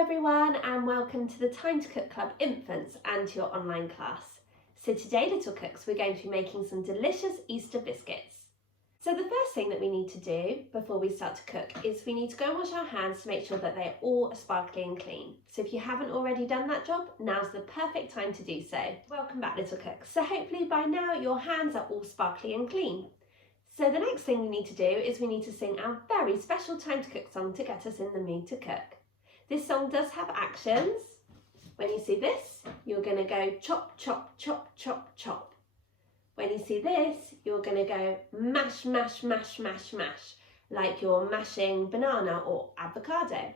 everyone, and welcome to the Time to Cook Club Infants and to your online class. So today, little cooks, we're going to be making some delicious Easter biscuits. So the first thing that we need to do before we start to cook is we need to go and wash our hands to make sure that they're all sparkly and clean. So if you haven't already done that job, now's the perfect time to do so. Welcome back, little cooks. So hopefully by now your hands are all sparkly and clean. So the next thing we need to do is we need to sing our very special Time to Cook song to get us in the mood to cook. This song does have actions. When you see this, you're going to go chop, chop, chop, chop, chop. When you see this, you're going to go mash, mash, mash, mash, mash, like you're mashing banana or avocado.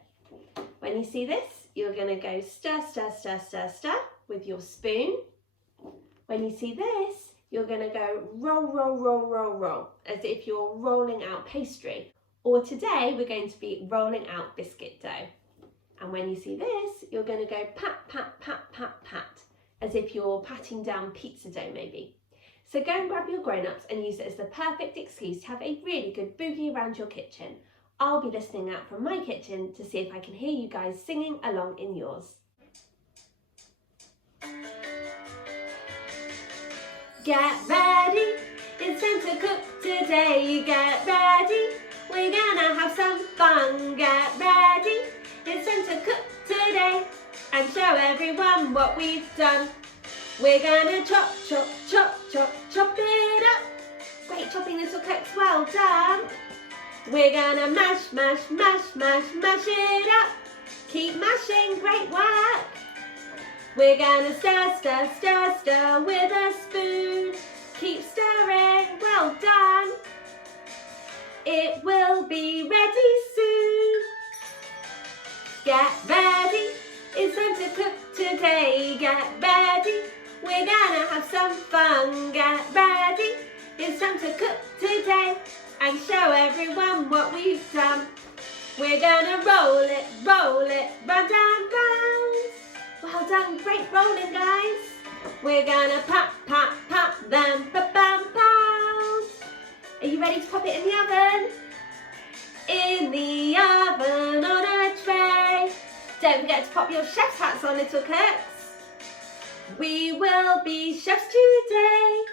When you see this, you're going to go stir, stir, stir, stir, stir with your spoon. When you see this, you're going to go roll, roll, roll, roll, roll, as if you're rolling out pastry. Or today, we're going to be rolling out biscuit dough. And when you see this, you're going to go pat, pat, pat, pat, pat, as if you're patting down pizza dough maybe. So go and grab your grown-ups and use it as the perfect excuse to have a really good boogie around your kitchen. I'll be listening out from my kitchen to see if I can hear you guys singing along in yours. Get ready, it's time to cook today. Get ready, we're gonna have some fun. Get ready, it's time to cook today and show everyone what we've done. We're gonna chop, chop, chop, chop, chop it up. Great chopping, little cooks, well done. We're gonna mash, mash, mash, mash, mash it up. Keep mashing, great work. We're gonna stir, stir, stir, stir with a spoon. Keep stirring, well done. It will be ready soon. Get ready, it's time to cook today. Get ready, we're gonna have some fun. Get ready, it's time to cook today and show everyone what we've done. We're gonna roll it, round and round. Well done, great rolling, guys. We're gonna pat, pat, pat, then ba-bam, pound. Are you ready to pop it in the oven? In the oven on a tray. Don't forget to pop your chef's hats on, little cooks. We will be chefs today.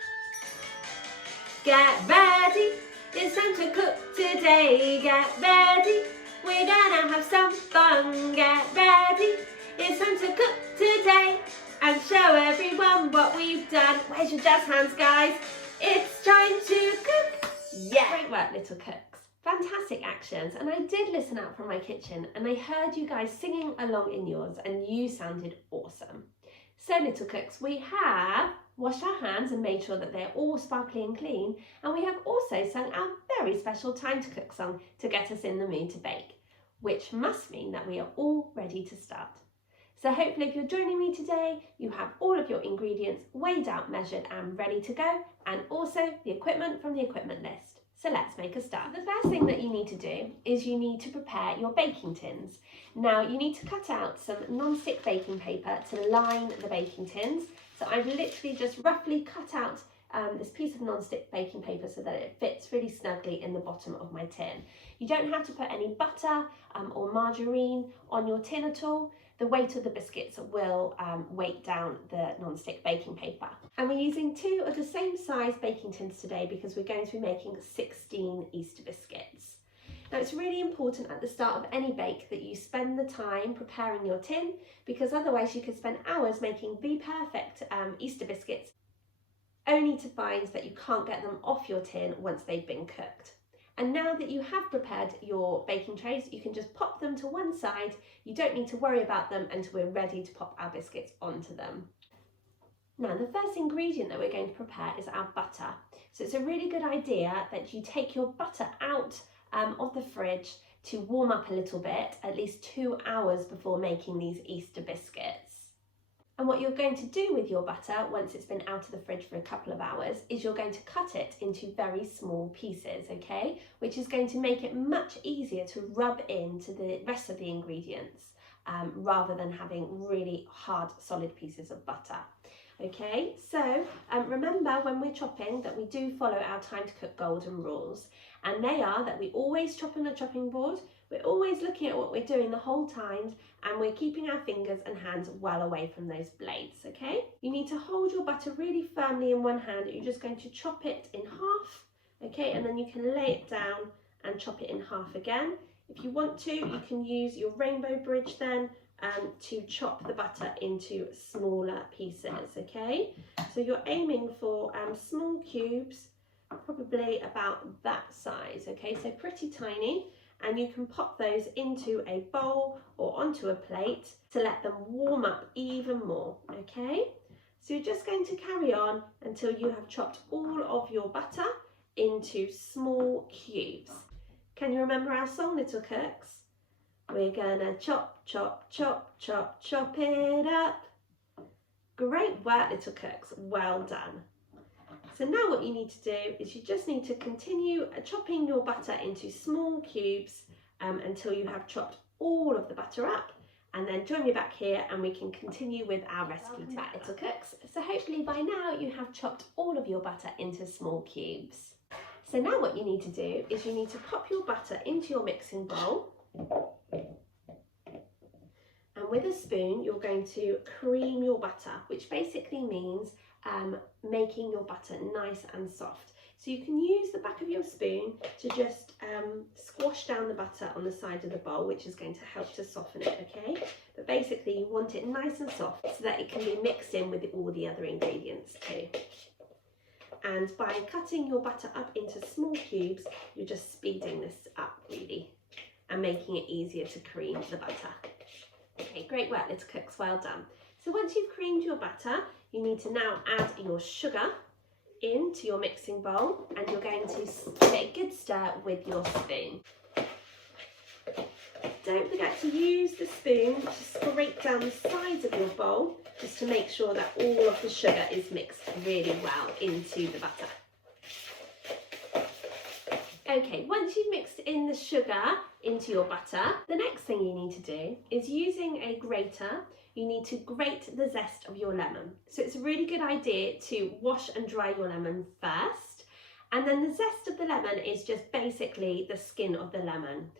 Get ready, it's time to cook today. Get ready, we're gonna have some fun. Get ready, it's time to cook today and show everyone what we've done. Where's your jazz hands, guys? It's time to cook. Yeah. Great work, little cooks. Fantastic actions. And I did listen out from my kitchen and I heard you guys singing along in yours and you sounded awesome. So little cooks, we have washed our hands and made sure that they're all sparkly and clean. And we have also sung our very special Time to Cook song to get us in the mood to bake, which must mean that we are all ready to start. So hopefully if you're joining me today, you have all of your ingredients weighed out, measured and ready to go, and also the equipment from the equipment list. So let's make a start. The first thing that you need to do is you need to prepare your baking tins. Now you need to cut out some non-stick baking paper to line the baking tins. So I've literally just roughly cut out this piece of non-stick baking paper so that it fits really snugly in the bottom of my tin. You don't have to put any butter or margarine on your tin at all. The weight of the biscuits will weight down the non-stick baking paper. And we're using 2 of the same size baking tins today because we're going to be making 16 Easter biscuits. Now it's really important at the start of any bake that you spend the time preparing your tin, because otherwise you could spend hours making the perfect Easter biscuits only to find that you can't get them off your tin once they've been cooked. And now that you have prepared your baking trays, you can just pop them to one side. You don't need to worry about them until we're ready to pop our biscuits onto them. Now, the first ingredient that we're going to prepare is our butter. So it's a really good idea that you take your butter out of the fridge to warm up a little bit, at least 2 hours before making these Easter biscuits. And what you're going to do with your butter once it's been out of the fridge for a couple of hours is you're going to cut it into very small pieces, okay? Which is going to make it much easier to rub into the rest of the ingredients rather than having really hard, solid pieces of butter. Okay, so remember when we're chopping that we do follow our Time to Cook golden rules, and they are that we always chop on a chopping board, We're always looking at what we're doing the whole time, and we're keeping our fingers and hands well away from those blades, okay? You need to hold your butter really firmly in one hand. You're just going to chop it in half, okay? And then you can lay it down and chop it in half again. If you want to, you can use your rainbow bridge then to chop the butter into smaller pieces, okay? So you're aiming for small cubes, probably about that size, okay? So pretty tiny, and you can pop those into a bowl or onto a plate to let them warm up even more, okay? So you're just going to carry on until you have chopped all of your butter into small cubes. Can you remember our song, little cooks? We're gonna chop, chop, chop, chop, chop it up. Great work, little cooks, well done. So now what you need to do is you just need to continue chopping your butter into small cubes until you have chopped all of the butter up, and then join me back here and we can continue with our recipe together, little cooks. So hopefully by now you have chopped all of your butter into small cubes. So now what you need to do is you need to pop your butter into your mixing bowl, and with a spoon you're going to cream your butter, which basically means making your butter nice and soft. So you can use the back of your spoon to just squash down the butter on the side of the bowl, which is going to help to soften it, okay? But basically you want it nice and soft so that it can be mixed in with all the other ingredients too. And by cutting your butter up into small cubes, you're just speeding this up really and making it easier to cream the butter. Okay, great work, little cooks, well done. So once you've creamed your butter, you need to now add your sugar into your mixing bowl, and you're going to give it a good stir with your spoon. Don't forget to use the spoon to scrape down the sides of your bowl, just to make sure that all of the sugar is mixed really well into the butter. Okay, once you've mixed in the sugar into your butter, the next thing you need to do is, using a grater, you need to grate the zest of your lemon. So it's a really good idea to wash and dry your lemon first, and then the zest of the lemon is just basically the skin of the lemon.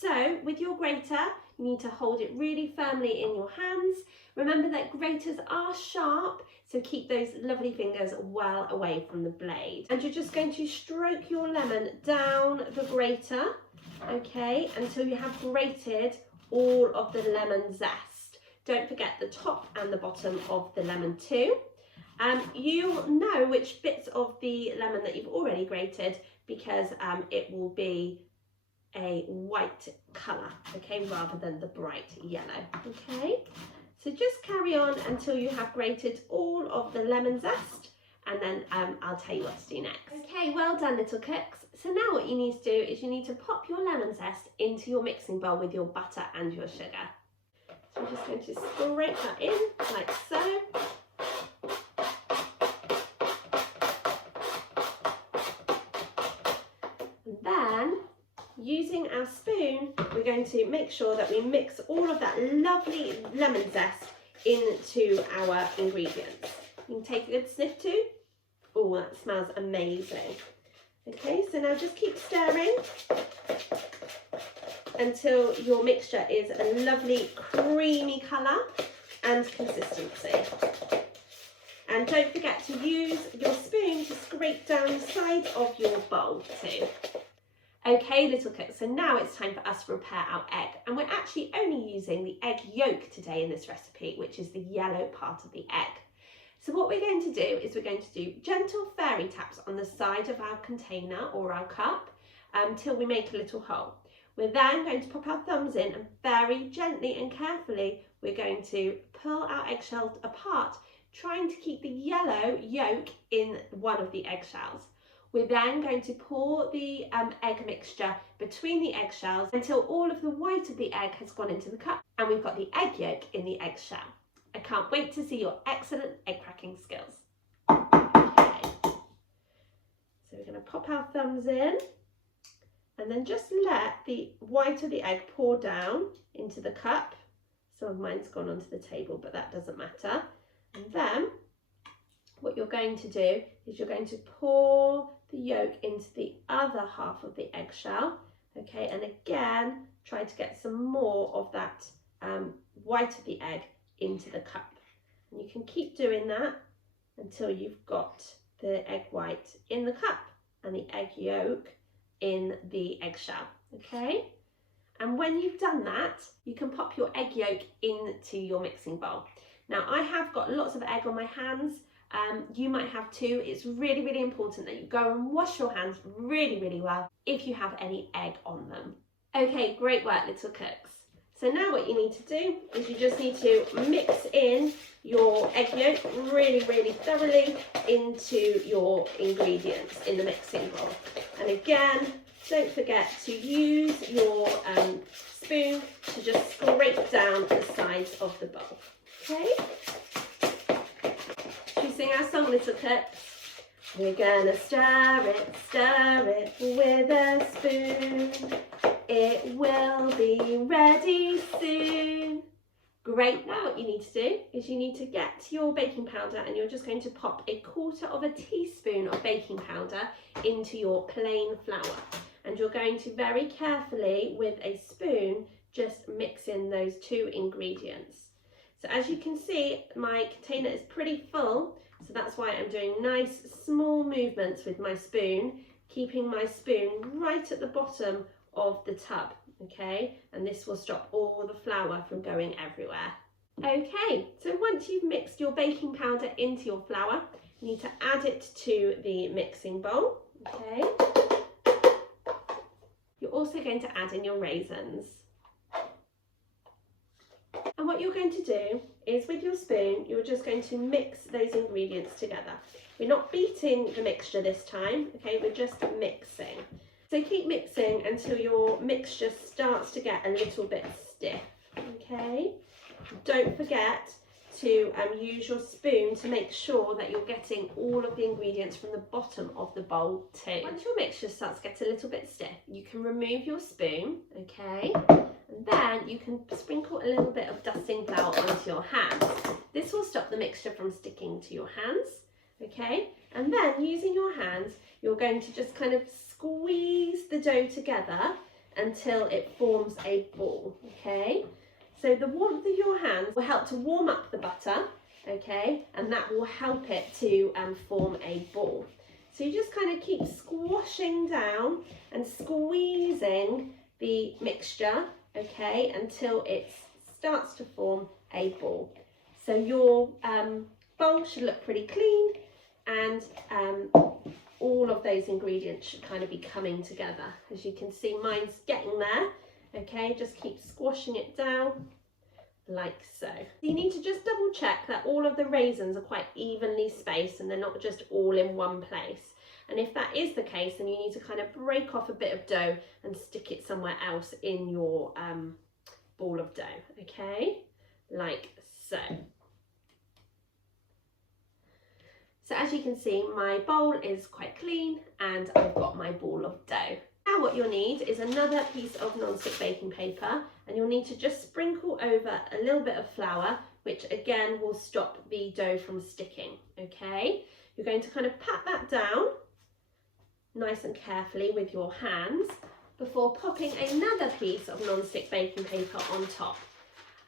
So with your grater, you need to hold it really firmly in your hands. Remember that graters are sharp, so keep those lovely fingers well away from the blade. And you're just going to stroke your lemon down the grater, okay, until you have grated all of the lemon zest. Don't forget the top and the bottom of the lemon too. You'll know which bits of the lemon that you've already grated because it will be a white colour, okay, rather than the bright yellow, okay? So just carry on until you have grated all of the lemon zest, and then I'll tell you what to do next. Okay, well done, little cooks. So now what you need to do is you need to pop your lemon zest into your mixing bowl with your butter and your sugar. So I'm just going to scrape that in like so. And then, using our spoon, we're going to make sure that we mix all of that lovely lemon zest into our ingredients. You can take a good sniff too. Oh, that smells amazing. Okay, so now just keep stirring until your mixture is a lovely creamy colour and consistency. And don't forget to use your spoon to scrape down the sides of your bowl too. Okay, little cooks, so now it's time for us to prepare our egg. And we're actually only using the egg yolk today in this recipe, which is the yellow part of the egg. So what we're going to do is we're going to do gentle fairy taps on the side of our container or our cup until we make a little hole. We're then going to pop our thumbs in, and very gently and carefully we're going to pull our eggshells apart, trying to keep the yellow yolk in one of the eggshells. We're then going to pour the egg mixture between the eggshells until all of the white of the egg has gone into the cup and we've got the egg yolk in the eggshell. I can't wait to see your excellent egg cracking skills. Okay, so we're going to pop our thumbs in and then just let the white of the egg pour down into the cup. Some of mine's gone onto the table, but that doesn't matter. And then what you're going to do is you're going to pour the yolk into the other half of the eggshell Okay, and again, try to get some more of that white of the egg into the cup. And you can keep doing that until you've got the egg white in the cup and the egg yolk in the eggshell, okay? And when you've done that, you can pop your egg yolk into your mixing bowl. Now, I have got lots of egg on my hands. You might have too. It's really, really important that you go and wash your hands really, really well if you have any egg on them. Okay, great work, little cooks. So now what you need to do is you just need to mix in your egg yolk really, really thoroughly into your ingredients in the mixing bowl. And again, don't forget to use your spoon to just scrape down the sides of the bowl. Okay? Should we sing our song, little cooks? We're gonna stir it with a spoon. It will be ready soon. Great. Now what you need to do is you need to get your baking powder, and you're just going to pop 1/4 teaspoon of baking powder into your plain flour. And you're going to very carefully with a spoon just mix in those 2 ingredients. So as you can see, my container is pretty full, so that's why I'm doing nice small movements with my spoon, keeping my spoon right at the bottom of the tub, okay? And this will stop all the flour from going everywhere. Okay, so once you've mixed your baking powder into your flour, you need to add it to the mixing bowl, okay? You're also going to add in your raisins. And what you're going to do is with your spoon, you're just going to mix those ingredients together. We're not beating the mixture this time, okay? We're just mixing. So keep mixing until your mixture starts to get a little bit stiff, okay? Don't forget to use your spoon to make sure that you're getting all of the ingredients from the bottom of the bowl too. Once your mixture starts to get a little bit stiff, you can remove your spoon, okay? And then you can sprinkle a little bit of dusting flour onto your hands. This will stop the mixture from sticking to your hands, okay? And then using your hands, you're going to just kind of squeeze the dough together until it forms a ball, okay? So the warmth of your hands will help to warm up the butter, okay? And that will help it to form a ball. So you just kind of keep squashing down and squeezing the mixture, okay, until it starts to form a ball. So your bowl should look pretty clean, and all of those ingredients should kind of be coming together. As you can see, mine's getting there. Okay, just keep squashing it down like so. You need to just double check that all of the raisins are quite evenly spaced and they're not just all in one place. And if that is the case, then you need to kind of break off a bit of dough and stick it somewhere else in your ball of dough, okay? Like so. So as you can see, my bowl is quite clean and I've got my ball of dough. Now what you'll need is another piece of non-stick baking paper, and you'll need to just sprinkle over a little bit of flour, which again will stop the dough from sticking, okay? You're going to kind of pat that down nice and carefully with your hands before popping another piece of non-stick baking paper on top.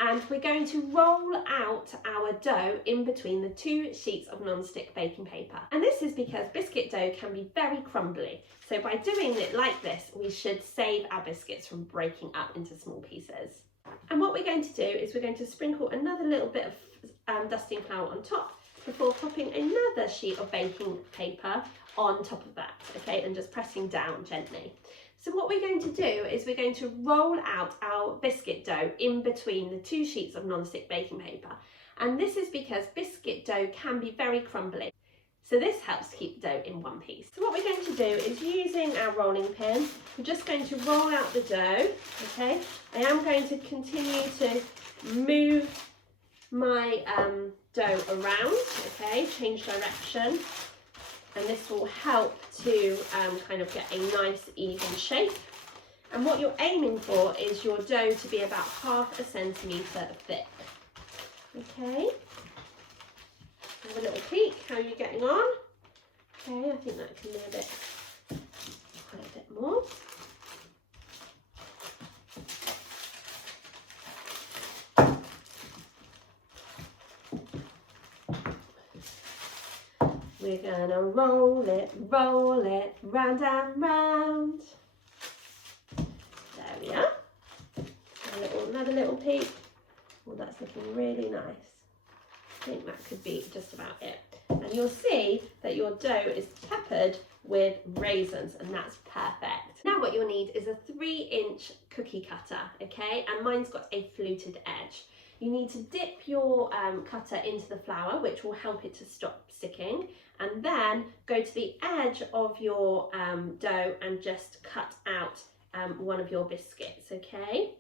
And we're going to roll out our dough in between the 2 sheets of non-stick baking paper. And this is because biscuit dough can be very crumbly. So by doing it like this, we should save our biscuits from breaking up into small pieces. And what we're going to do is we're going to sprinkle another little bit of dusting flour on top before popping another sheet of baking paper on top of that, okay, and just pressing down gently. So what we're going to do is we're going to roll out our biscuit dough in between the 2 sheets of non-stick baking paper. And this is because biscuit dough can be very crumbly. So this helps keep the dough in one piece. So what we're going to do is, using our rolling pin, we're just going to roll out the dough, okay? I am going to continue to move my dough around, okay, change direction. And this will help to kind of get a nice even shape. And what you're aiming for is your dough to be about ½ centimetre thick. Okay, have a little peek, how are you getting on? Okay, I think that can be quite a bit more. We're gonna roll it, round and round. There we are. Another little peek. Oh, that's looking really nice. I think that could be just about it. And you'll see that your dough is peppered with raisins, and that's perfect. Now what you'll need is a 3-inch cookie cutter, okay? And mine's got a fluted edge. You need to dip your cutter into the flour, which will help it to stop sticking, and then go to the edge of your dough and just cut out one of your biscuits, okay?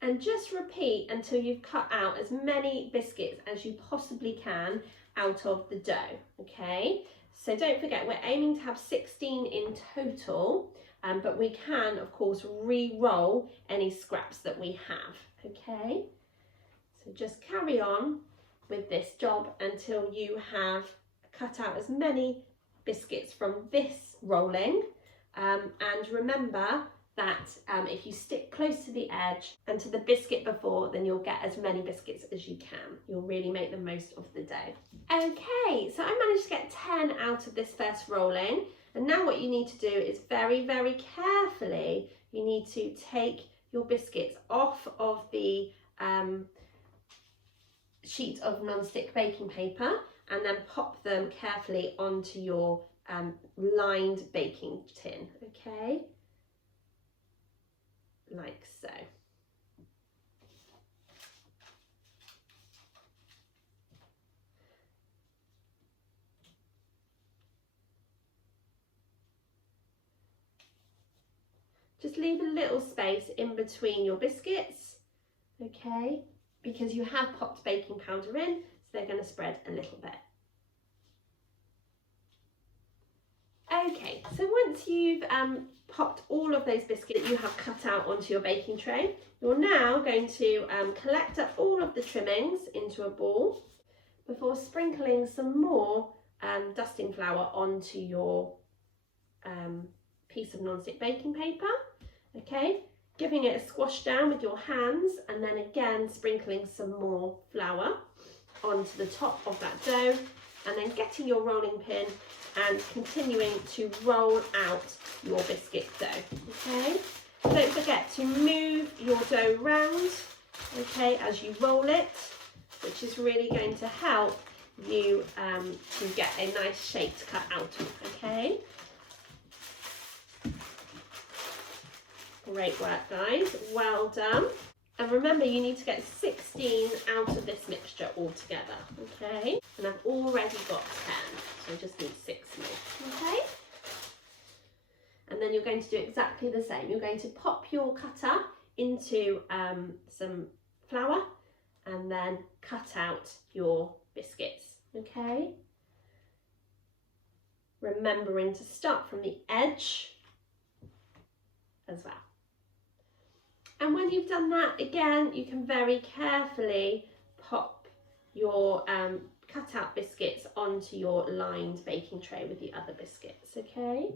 And just repeat until you've cut out as many biscuits as you possibly can out of the dough, okay? So don't forget, we're aiming to have 16 in total, but we can, of course, re-roll any scraps that we have, okay? So just carry on with this job until you have cut out as many biscuits from this rolling, and remember that if you stick close to the edge and to the biscuit before, then you'll get as many biscuits as you can. You'll really make the most of the dough. Okay, so I managed to get 10 out of this first rolling. And now what you need to do is very, very carefully, you need to take your biscuits off of the sheet of non-stick baking paper and then pop them carefully onto your lined baking tin, okay? Like so. Just leave a little space in between your biscuits, okay, because you have popped baking powder in, so they're going to spread a little bit. Okay, so once you've popped all of those biscuits that you have cut out onto your baking tray, you're now going to collect up all of the trimmings into a ball before sprinkling some more dusting flour onto your piece of non-stick baking paper, okay, giving it a squash down with your hands and then again sprinkling some more flour onto the top of that dough, and then getting your rolling pin and continuing to roll out your biscuit dough, okay? Don't forget to move your dough round, okay, as you roll it, which is really going to help you to get a nice shape to cut out of, okay? Great work, guys, well done. And remember, you need to get 16 out of this mixture altogether, okay? And I've already got 10, so I just need 6 more, okay? And then you're going to do exactly the same. You're going to pop your cutter into some flour and then cut out your biscuits, okay? Remembering to start from the edge as well. And when you've done that, again, you can very carefully pop your cut out biscuits onto your lined baking tray with the other biscuits, okay?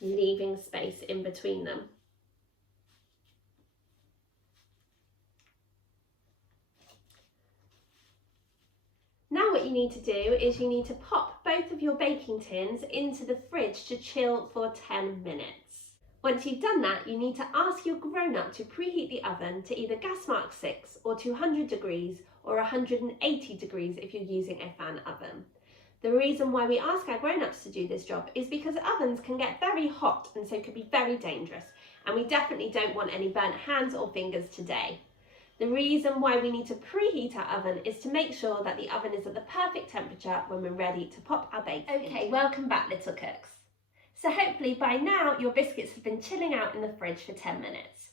Leaving space in between them. Now what you need to do is you need to pop both of your baking tins into the fridge to chill for 10 minutes. Once you've done that, you need to ask your grown-up to preheat the oven to either gas mark 6 or 200 degrees or 180 degrees if you're using a fan oven. The reason why we ask our grown-ups to do this job is because ovens can get very hot and so can be very dangerous, and we definitely don't want any burnt hands or fingers today. The reason why we need to preheat our oven is to make sure that the oven is at the perfect temperature when we're ready to pop our bake. Okay, welcome back, little cooks. So hopefully by now your biscuits have been chilling out in the fridge for 10 minutes.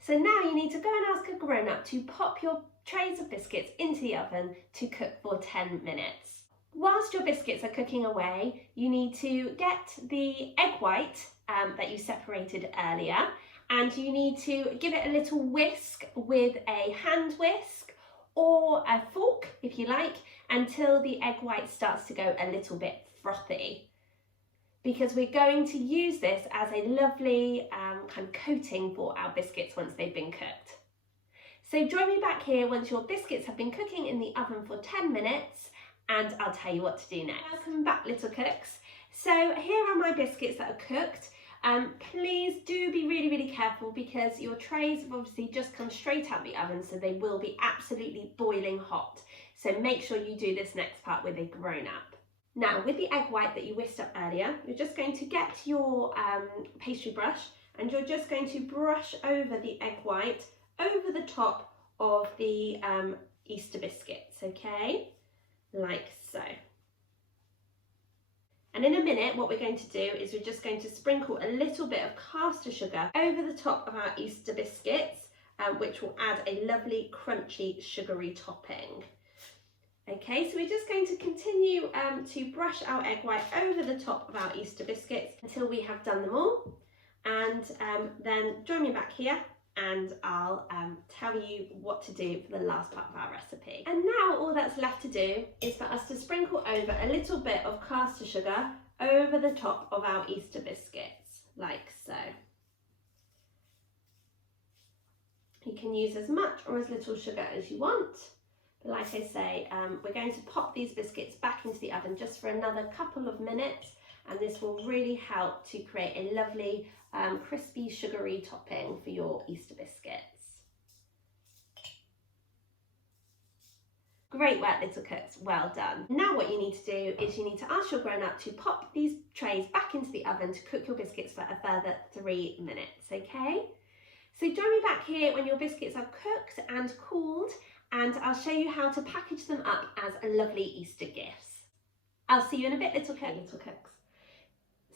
So now you need to go and ask a grown-up to pop your trays of biscuits into the oven to cook for 10 minutes. Whilst your biscuits are cooking away, you need to get the egg white that you separated earlier, and you need to give it a little whisk with a hand whisk or a fork, if you like, until the egg white starts to go a little bit frothy. Because we're going to use this as a lovely kind of coating for our biscuits once they've been cooked. So join me back here once your biscuits have been cooking in the oven for 10 minutes and I'll tell you what to do next. Welcome back, little cooks. So here are my biscuits that are cooked. Please do be really, really careful because your trays have obviously just come straight out the oven, so they will be absolutely boiling hot. So make sure you do this next part with a grown-up. Now, with the egg white that you whisked up earlier, you're just going to get your pastry brush and you're just going to brush over the egg white over the top of the Easter biscuits, okay? Like so. And in a minute, what we're going to do is we're just going to sprinkle a little bit of caster sugar over the top of our Easter biscuits, which will add a lovely, crunchy, sugary topping. Okay, so we're just going to continue to brush our egg white over the top of our Easter biscuits until we have done them all. And then join me back here and I'll tell you what to do for the last part of our recipe. And now all that's left to do is for us to sprinkle over a little bit of caster sugar over the top of our Easter biscuits, like so. You can use as much or as little sugar as you want. But like I say, we're going to pop these biscuits back into the oven just for another couple of minutes, and this will really help to create a lovely crispy sugary topping for your Easter biscuits. Great work, little cooks, well done. Now what you need to do is you need to ask your grown-up to pop these trays back into the oven to cook your biscuits for a further 3 minutes, okay? So join me back here when your biscuits are cooked and cooled, and I'll show you how to package them up as a lovely Easter gifts. I'll see you in a bit, little cooks.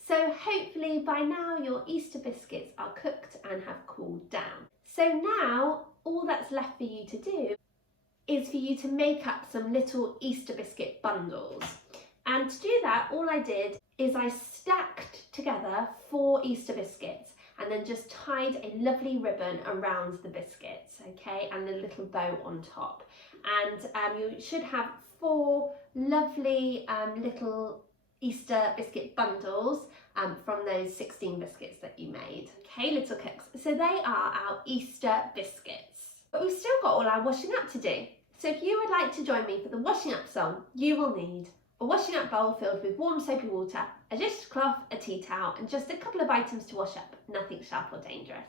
So hopefully by now your Easter biscuits are cooked and have cooled down. So now all that's left for you to do is for you to make up some little Easter biscuit bundles. And to do that, all I did is I stacked together 4 Easter biscuits and then just tied a lovely ribbon around the biscuits, okay, and a little bow on top. And you should have 4 lovely little Easter biscuit bundles from those 16 biscuits that you made. Okay, little cooks, so they are our Easter biscuits. But we've still got all our washing up to do. So if you would like to join me for the washing up song, you will need a washing up bowl filled with warm soapy water, a dishcloth, a tea towel, and just a couple of items to wash up, nothing sharp or dangerous.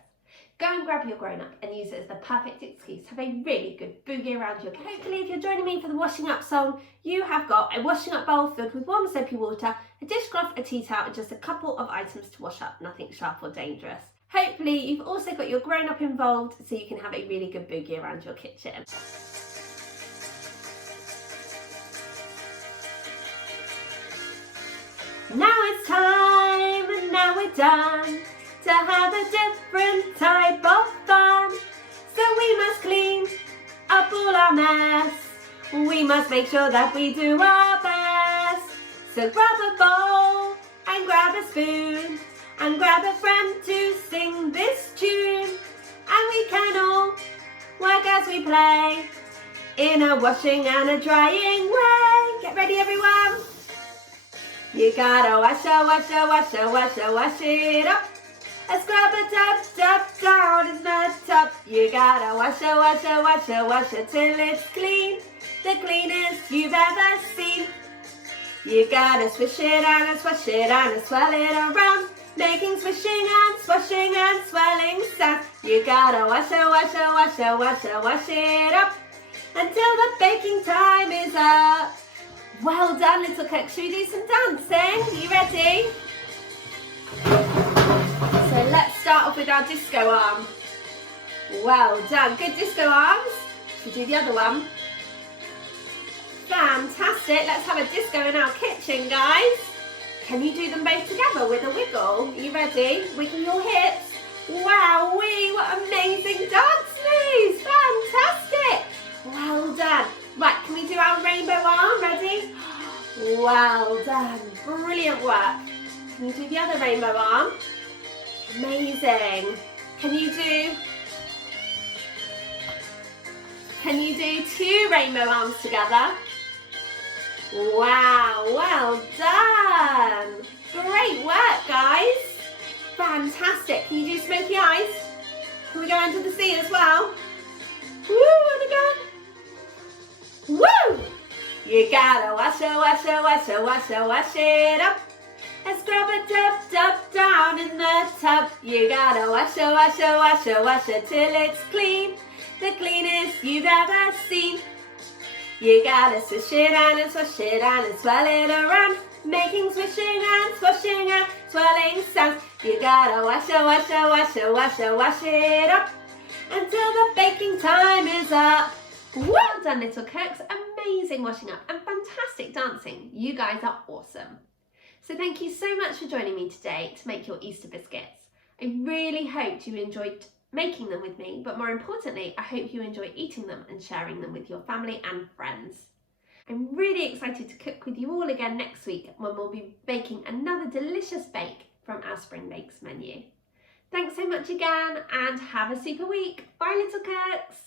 Go and grab your grown-up and use it as the perfect excuse to have a really good boogie around your kitchen. Hopefully if you're joining me for the washing up song, you have got a washing up bowl filled with warm soapy water, a dishcloth, a tea towel, and just a couple of items to wash up, nothing sharp or dangerous. Hopefully you've also got your grown-up involved so you can have a really good boogie around your kitchen. Now it's time, and now we're done, to have a different type of fun. So we must clean up all our mess. We must make sure that we do our best. So grab a bowl and grab a spoon and grab a friend to sing this tune. And we can all work as we play in a washing and a drying way. Get ready, everyone. You gotta wash it up. A scrub a tub down in the tub. You gotta wash it till it's clean. The cleanest you've ever seen. You gotta swish it and swash it and swirl it around, making swishing and swashing and swirling sound. You gotta wash it up until the baking time is up. Well done, little cooks. Should we do some dancing? Are you ready? So let's start off with our disco arm. Well done. Good disco arms. Should we do the other one? Fantastic. Let's have a disco in our kitchen, guys. Can you do them both together with a wiggle? Are you ready? Wiggle your hips. Wowee, what amazing dance moves. Fantastic. Well done. Right, can we do our rainbow arm? Ready? Well done. Brilliant work. Can you do the other rainbow arm? Amazing. Can you do 2 rainbow arms together? Wow, well done. Great work, guys. Fantastic. Can you do smoky eyes? Can we go under the sea as well? Woo, and again. Woo! You gotta wash it, wash it, wash it, wash it, wash it up. And scrub it up down in the tub. You gotta wash it, wash it, wash it, wash it till it's clean. The cleanest you've ever seen. You gotta swish it and swash it and swirl it around, making swishing and swashing and swirling sounds. You gotta wash it, wash it, wash it, wash it, wash it up until the baking time is up. Well done, little cooks. Amazing washing up and fantastic dancing. You guys are awesome. So thank you so much for joining me today to make your Easter biscuits. I really hoped you enjoyed making them with me, but more importantly, I hope you enjoy eating them and sharing them with your family and friends. I'm really excited to cook with you all again next week when we'll be baking another delicious bake from our Spring Bakes menu. Thanks so much again and have a super week. Bye, little cooks.